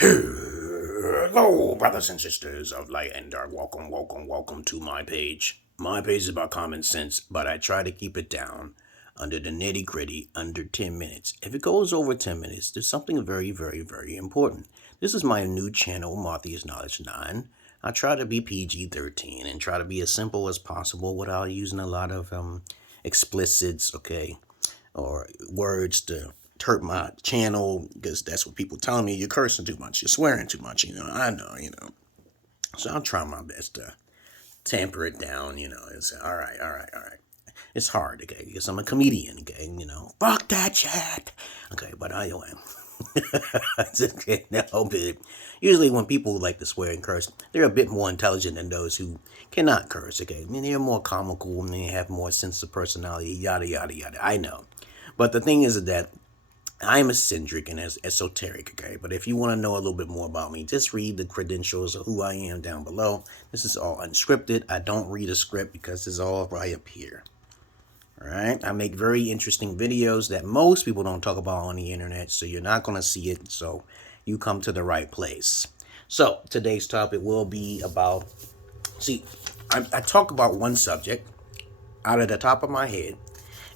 Hello, brothers and sisters of light and dark. Welcome to my page. My page is about common sense, but I try to keep it down under the nitty gritty, under 10 minutes. If it goes over 10 minutes, there's something very important. This is my new channel, Martha's Knowledge 9. I try to be PG-13 and try to be as simple as possible without using a lot of explicits, okay, or words to hurt my channel, because that's what people tell me. You're cursing too much, you're swearing too much, I know. So I'll try my best to tamper it down, It's all right. It's hard, okay, because I'm a comedian, okay, fuck that shit. Okay, but anyway. I just can't help it. Usually when people like to swear and curse, they're a bit more intelligent than those who cannot curse, okay? I mean, they're more comical and they have more sense of personality, yada, yada, yada. I know. But the thing is that I'm eccentric and esoteric, okay? But if you want to know a little bit more about me, just read the credentials of who I am down below. This is all unscripted. I don't read a script because it's all right up here. All right? I make very interesting videos that most people don't talk about on the internet, so you're not going to see it, so you come to the right place. So today's topic will be about, I talk about one subject out of the top of my head,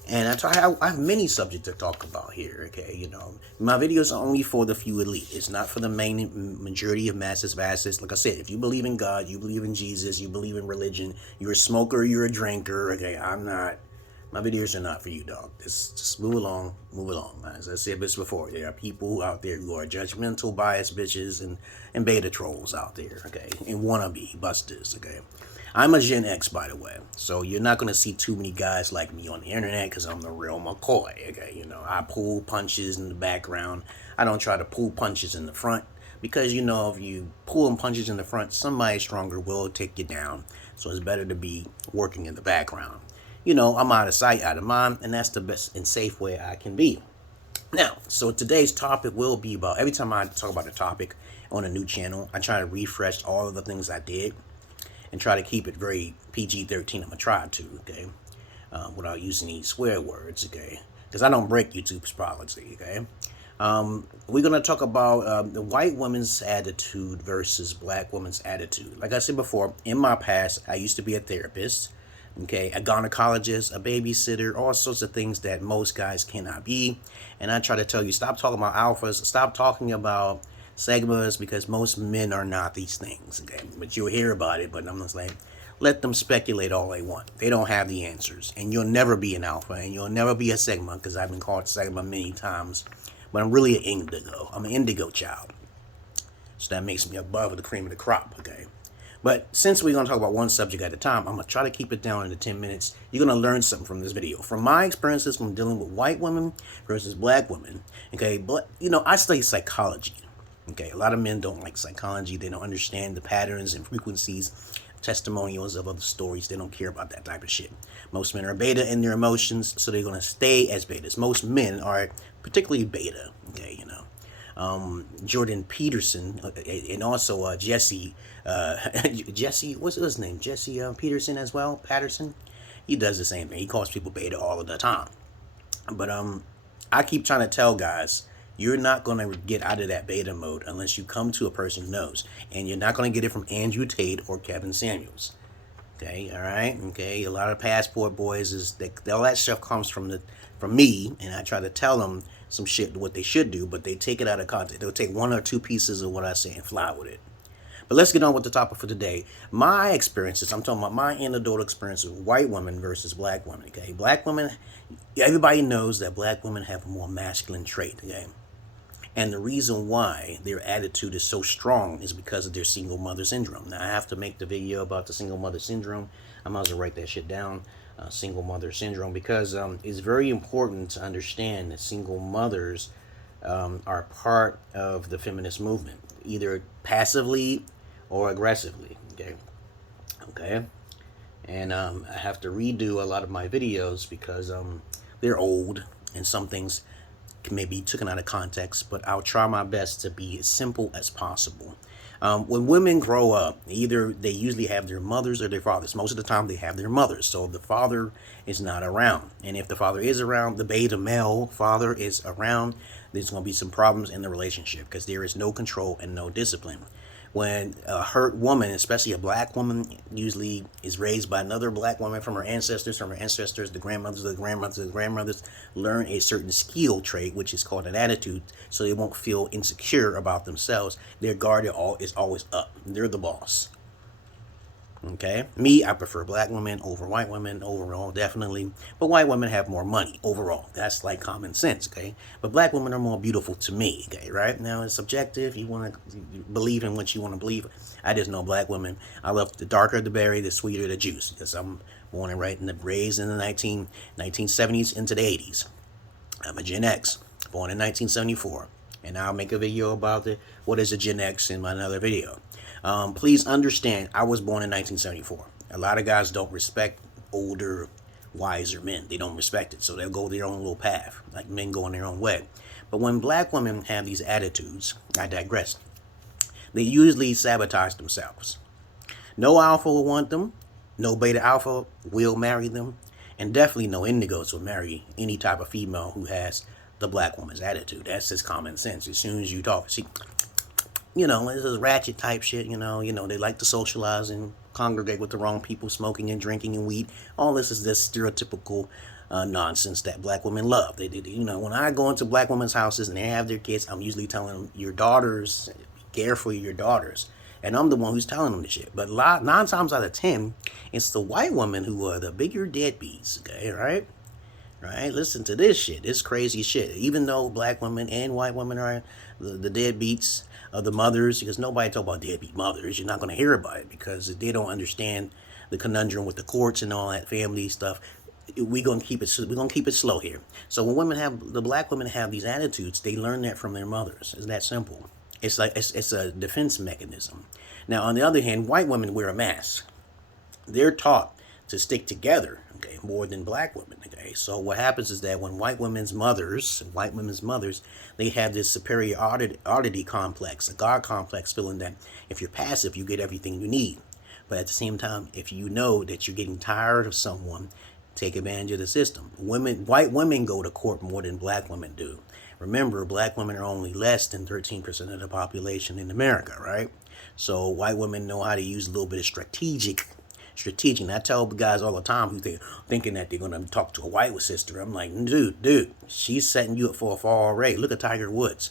and I have many subjects to talk about here, okay? My videos are only for the few elite. It's not for the majority of masses. Like I said, if you believe in God, you believe in Jesus, you believe in religion, you're a smoker, you're a drinker, okay? I'm not. My videos are not for you, dog. Just move along. As I said this before, there are people out there who are judgmental, biased bitches and beta trolls out there, okay? And wannabe busters, okay? I'm a Gen X, by the way, so you're not going to see too many guys like me on the internet because I'm the real McCoy, okay? I pull punches in the background. I don't try to pull punches in the front because, if you pull punches in the front, somebody stronger will take you down. So it's better to be working in the background. I'm out of sight, out of mind, and that's the best and safe way I can be. Now, so today's topic will be about, every time I talk about a topic on a new channel, I try to refresh all of the things I did and try to keep it very PG-13. I'm going to try to, okay, without using any swear words, okay, because I don't break YouTube's policy, okay. We're going to talk about the white woman's attitude versus black woman's attitude. Like I said before, in my past, I used to be a therapist, okay, a gynecologist, a babysitter, all sorts of things that most guys cannot be. And I try to tell you, stop talking about alphas, stop talking about sigmas, because most men are not these things, okay? But you'll hear about it, but I'm just like, let them speculate all they want. They don't have the answers. And you'll never be an alpha, and you'll never be a sigma, because I've been called sigma many times. But I'm really an indigo. I'm an indigo child. So that makes me above the cream of the crop, okay? But since we're going to talk about one subject at a time, I'm going to try to keep it down into 10 minutes. You're going to learn something from this video. From my experiences from dealing with white women versus black women, okay? But, I study psychology, okay? A lot of men don't like psychology. They don't understand the patterns and frequencies, testimonials of other stories. They don't care about that type of shit. Most men are beta in their emotions, so they're going to stay as betas. Most men are particularly beta, okay, Jordan Peterson, and also Jesse, what's his name? Jesse Peterson as well, Patterson. He does the same thing. He calls people beta all of the time. But I keep trying to tell guys, you're not going to get out of that beta mode unless you come to a person who knows. And you're not going to get it from Andrew Tate or Kevin Samuels. Okay, all right, okay. A lot of passport boys all that stuff comes from me, and I try to tell them some shit what they should do, but they take it out of context. They'll take one or two pieces of what I say and fly with it. But let's get on with the topic for today. My experiences, I'm talking about my anecdotal experience with white women versus black women, okay? Black women, everybody knows that black women have a more masculine trait, okay? And the reason why their attitude is so strong is because of their single mother syndrome. Now, I have to make the video about the single mother syndrome. I might as well write that shit down, single mother syndrome, because it's very important to understand that single mothers are part of the feminist movement, either passively or aggressively, okay? And I have to redo a lot of my videos because they're old and some things may be taken out of context, but I'll try my best to be as simple as possible. When women grow up, either they usually have their mothers or their fathers. Most of the time, they have their mothers. So the father is not around. And if the father is around, the beta male father is around, there's going to be some problems in the relationship because there is no control and no discipline. When a hurt woman, especially a black woman, usually is raised by another black woman from her ancestors, the grandmothers, the grandmothers, learn a certain skill trait, which is called an attitude, so they won't feel insecure about themselves. Their guard is always up. They're the boss. Okay, me, I prefer black women over white women overall, definitely. But white women have more money overall. That's like common sense, okay? But black women are more beautiful to me, okay, right? Now it's subjective. You want to believe in what you want to believe. I just know black women. I love the darker the berry, the sweeter the juice. Because I'm born and raised in the 1970s into the 80s. I'm a Gen X, born in 1974. And I'll make a video about what is a Gen X in my another video. Please understand, I was born in 1974. A lot of guys don't respect older, wiser men. They don't respect it, so they'll go their own little path, like men go in their own way. But when black women have these attitudes, I digress, they usually sabotage themselves. No alpha will want them. No beta alpha will marry them. And definitely no indigos will marry any type of female who has the black woman's attitude. That's just common sense. As soon as you talk, see, this is ratchet type shit, they like to socialize and congregate with the wrong people, smoking and drinking and weed. All this is this stereotypical nonsense that black women love. When I go into black women's houses and they have their kids, I'm usually telling them, your daughters, be careful of your daughters. And I'm the one who's telling them the shit. But 9 times out of 10, it's the white women who are the bigger deadbeats, okay, right? Right? Listen to this shit, this crazy shit. Even though black women and white women are the deadbeats, of the mothers, because nobody talk about deadbeat mothers. You're not going to hear about it because they don't understand the conundrum with the courts and all that family stuff. We're gonna keep it slow here. So when the black women have these attitudes, they learn that from their mothers. It's that simple. It's like it's a defense mechanism. Now on the other hand, white women wear a mask. They're taught to stick together, okay, more than black women, okay. So what happens is that when white women's mothers, they have this superiority complex, a God complex, feeling that if you're passive, you get everything you need. But at the same time, if you know that you're getting tired of someone, take advantage of the system. White women go to court more than black women do. Remember, black women are only less than 13% of the population in America, right? So white women know how to use a little bit of strategic. And I tell guys all the time who thinking that they're going to talk to a white sister. I'm like, dude, she's setting you up for a fall already. Look at Tiger Woods.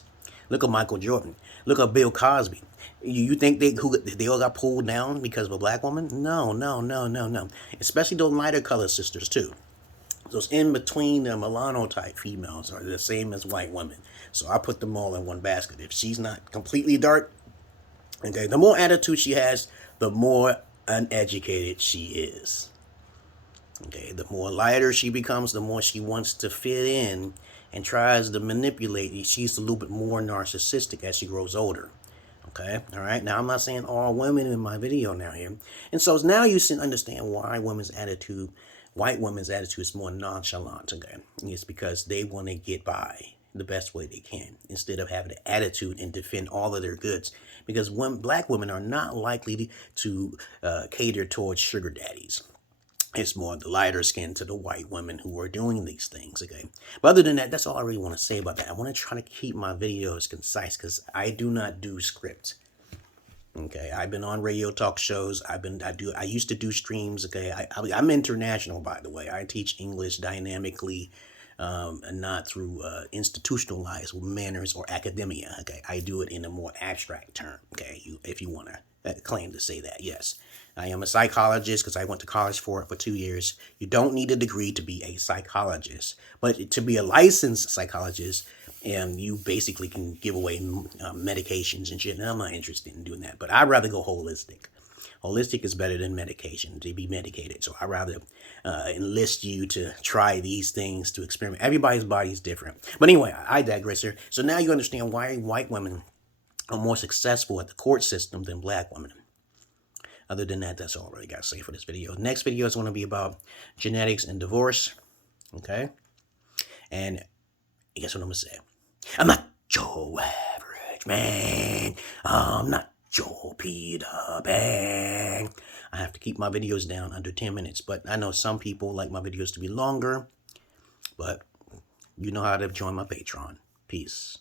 Look at Michael Jordan. Look at Bill Cosby. You think they all got pulled down because of a black woman? No. Especially those lighter color sisters too. Those in between the Milano type females are the same as white women. So I put them all in one basket. If she's not completely dark, okay, the more attitude she has, the more uneducated she is. Okay, the more lighter she becomes, the more she wants to fit in and tries to manipulate. She's a little bit more narcissistic as she grows older. Okay, all right. Now I'm not saying all women in my video now here, and so now you should understand why white women's attitude is more nonchalant. Okay, it's because they want to get by the best way they can instead of having an attitude and defend all of their goods. Because black women are not likely to cater towards sugar daddies. It's more the lighter skin to the white women who are doing these things, okay? But other than that, that's all I really want to say about that. I want to try to keep my videos concise because I do not do scripts. Okay, I've been on radio talk shows. I used to do streams. Okay, I'm international, by the way. I teach English dynamically, and not through institutionalized manners or academia. Okay, I do it in a more abstract term. Okay, if you want to claim to say that, yes. I am a psychologist because I went to college for it for 2 years. You don't need a degree to be a psychologist, but to be a licensed psychologist, you basically can give away medications and shit. And I'm not interested in doing that, but I'd rather go holistic. Holistic is better than medication, to be medicated. So I'd rather enlist you to try these things, to experiment. Everybody's body is different. But anyway, I digress here. So now you understand why white women are more successful at the court system than black women. Other than that, that's all I really got to say for this video. Next video is going to be about genetics and divorce. Okay? And guess what I'm going to say? I'm not your average man. I'm not Joe Peter Pan. I have to keep my videos down under 10 minutes, but I know some people like my videos to be longer, but you know how to join my Patreon. Peace.